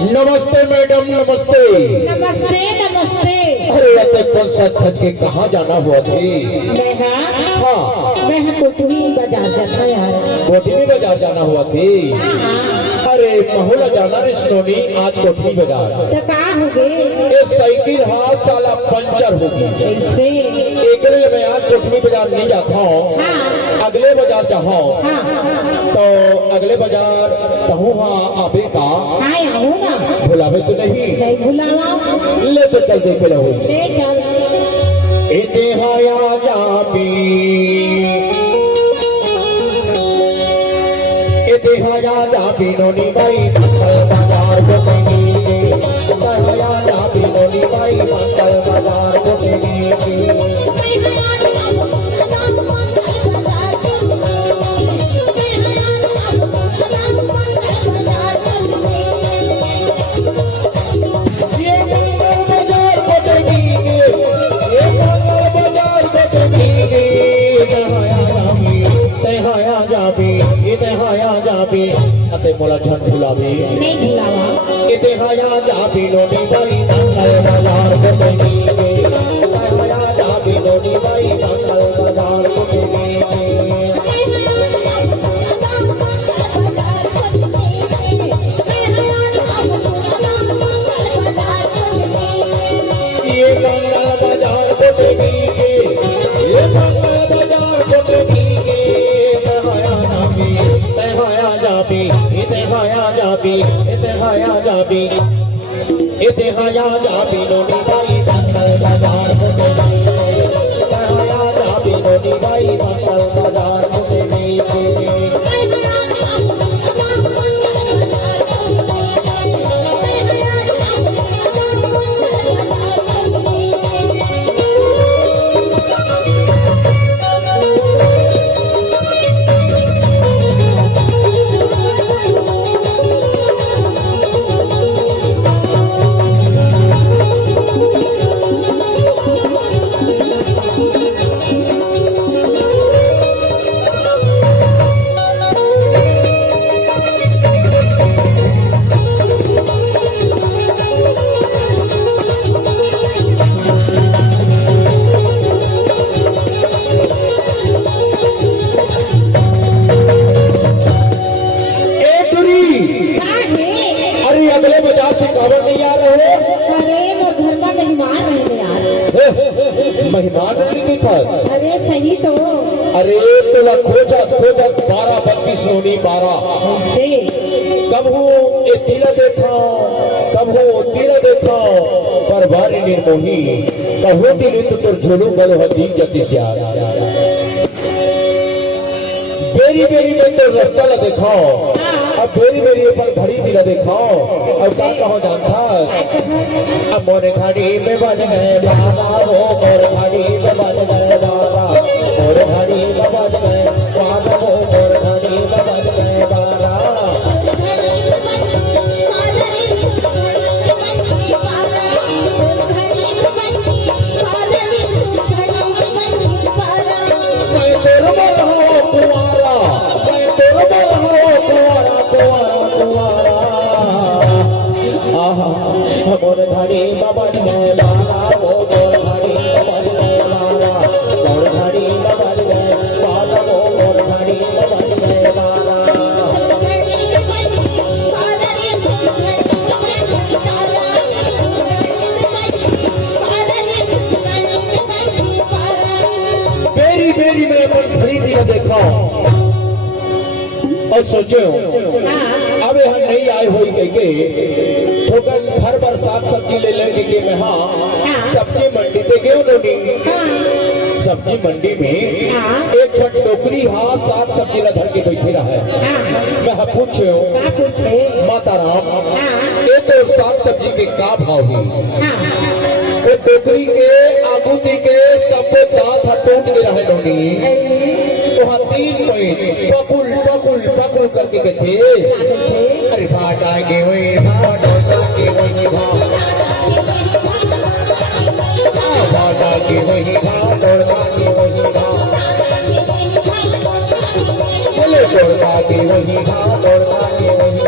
नमस्ते मैडम, नमस्ते। नमस्ते नमस्ते। अरे अते कौन सा खच के कहाँ जाना हुआ थी? मैं कोटमी बाजार जाता यार। कोटमी बाजार जाना हुआ थी? अरे महुला जाना रे स्नोनी, आज कोटमी बाजार तो कहाँ हो गए? ये साइकिल हाथ साला पंचर होगी। कैसे? एक लिए मैं आज कोटमी बाजार नहीं जाता हूँ। अगले बाजार जाऊँ तो अगले बाजार कहूँ हाँ आबे का आओ ना। बुलावे तो नहीं बुलावा। ले तो चल देखे रहो। ले चल। इतिहाया जाबी इतिहाया जाबी नोनी बाई मंगल बाजार को कहीं इतिहाया जाबी नोनी बाई मंगल बाजार को कहीं मोला झन भुलावे नहीं भुलावा। इतिहाया जाबी नोनी बाई मंगल बाजार को कहीं इतिहाया जाबी नोनी बाई मंगल बाजार को कहीं ये मंगल बाजार को कहीं ये मंगल बाजार को कहीं इतिहाया जाबी नोनी बाई मंगल बाजार को इतिहाया जाबी नोनी बाई मंगल बाजार को मेहमान नहीं था। अरे सही तो। अरे तो खोजा खोजा 12 32 सोनी 12 से कब हो ये तीला देखा कब हो तीला देखा पर बारी निर्मोही कहो दिल तो तुर झोलू गलो हदीक जति यार बेरी बेरी में तो रास्ता ला देखो अब बेरी बेरी पर घड़ी भी ला देखो और क्या कहो जानता अब मोरे घड़ी में बज गए बाबा हो मोरे घड़ी में बज गए बाबा मोरे घड़ी में बज गए बाबा हो मोरे घड़ी में बज गए बाबा मोर घड़ी बबन गए बाबा वो मोर घड़ी बबन गए बाबा मोर घड़ी बबन गए बाबा वो मोर घड़ी बबन गए बाबा बेरी बेरी में अपन घड़ी दिया देखो और सोचो अबे हम नहीं आए हुई कहीं ठोकर घर पर साग सब्जी ले लेंगे कि मैं हाँ सब्जी मंडी पे गए उन्होंने सब्जी मंडी में एक छठ टोकरी हाँ साग सब्जी ला धर के बैठे रहा है। मैं पूछे माता राम ये तो साग सब्जी के का भाव है? तो टोकरी के आगूती के सब दांत टूट गया है नोनी तो हाँ 3 पैर पकुल पकुल पकुल करके कहते अरे भाटा गे वही भाटा के वही भाटा के वही भाटा के वही बोले तोड़ता के वही भाटा के वही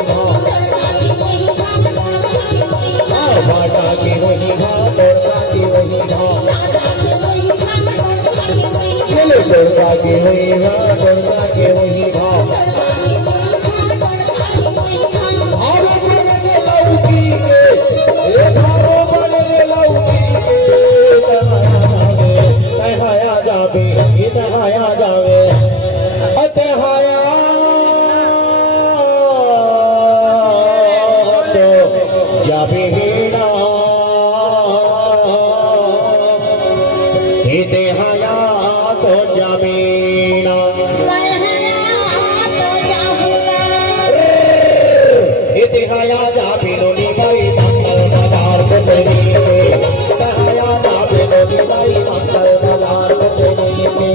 যাবে না এ দেহায়া তো যাবে না मैं हयात जाऊंगा এ দেহায়া যাবে ননি ভাই মঙ্গল বাজার করতে নিতে দেহায়া যাবে ননি ভাই মঙ্গল বাজার করতে নিতে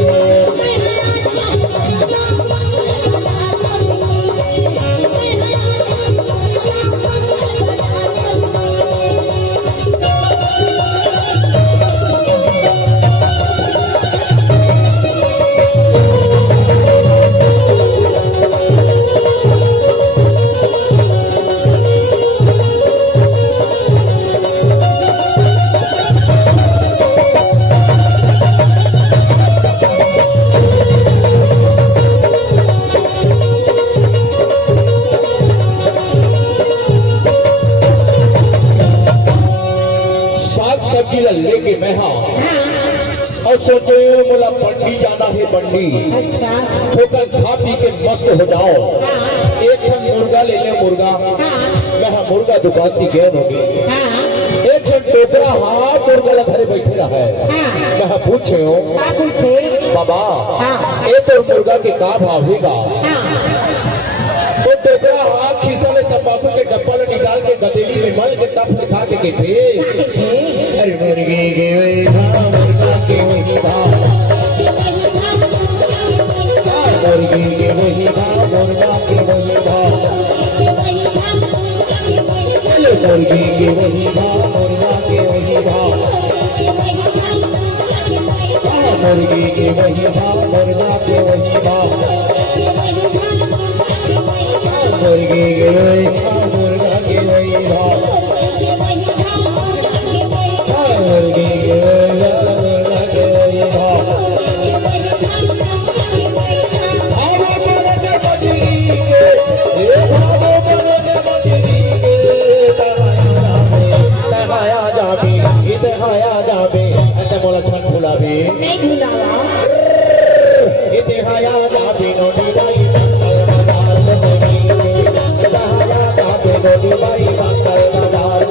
साग सब्जी लेके मैं हाँ और सोचे बोला मंडी जाना है मंडी अच्छा होकर खा पी के मस्त हो जाओ एक ठन मुर्गा ले ले मुर्गा मैं हाँ मुर्गा दुकान की गए होगी हाँ एक जन टोकरा हाँ मुर्गा ला घरे बैठे रहा है मैं हाँ पूछे हो क्या पूछे बाबा हाँ। एक और मुर्गा के का भाव होगा हाँ तो टोकरा हाँ खीसा में तंबाकू के डब्बा ले निकाल के गदेली में मल के टप में खा के थे अरे मुर्गे के वही भाव मुर्गा के वही भाव मुर्गे के वही भाव मुर्गा के वही भाव मुर्गे के वही भाव मुर्गा के वही भाव मुर्गे के वही भाव मुर्गा के वही भाव मुर्गे के वही भाव मुर्गा के वही भाव मुर्गे के वही भाव मुर्गा के वही भाव भावो बरने मछली के ये भावो बरने मछली के दहाया जाबे ये दहाया जाबे ऐसे बोला छन फुलाबे नहीं भुलावा ये दहाया जाबे नोनी बाई मंगल बाजार में दहाया जाबे नोनी बाई मंगल बाजार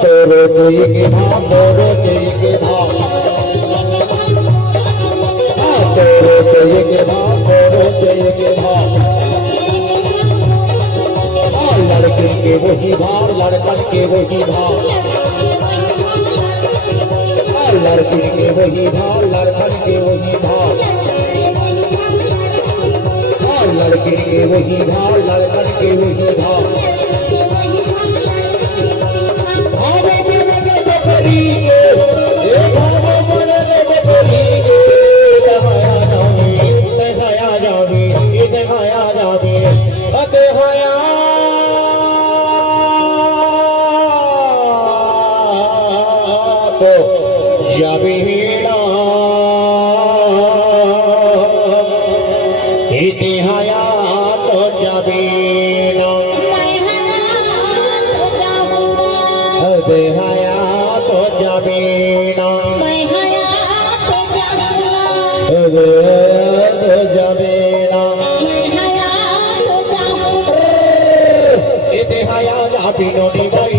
तोरो जय के भाव तोरो जय के भाव तोरो जय के भाव तोरो जय के भाव लड़के के वही भाव लड़कन के वही भाव लड़की के वही भाव लड़कन के वही भाव लड़की के वही भाव लड़कन के वही भाव बिनोनी भाई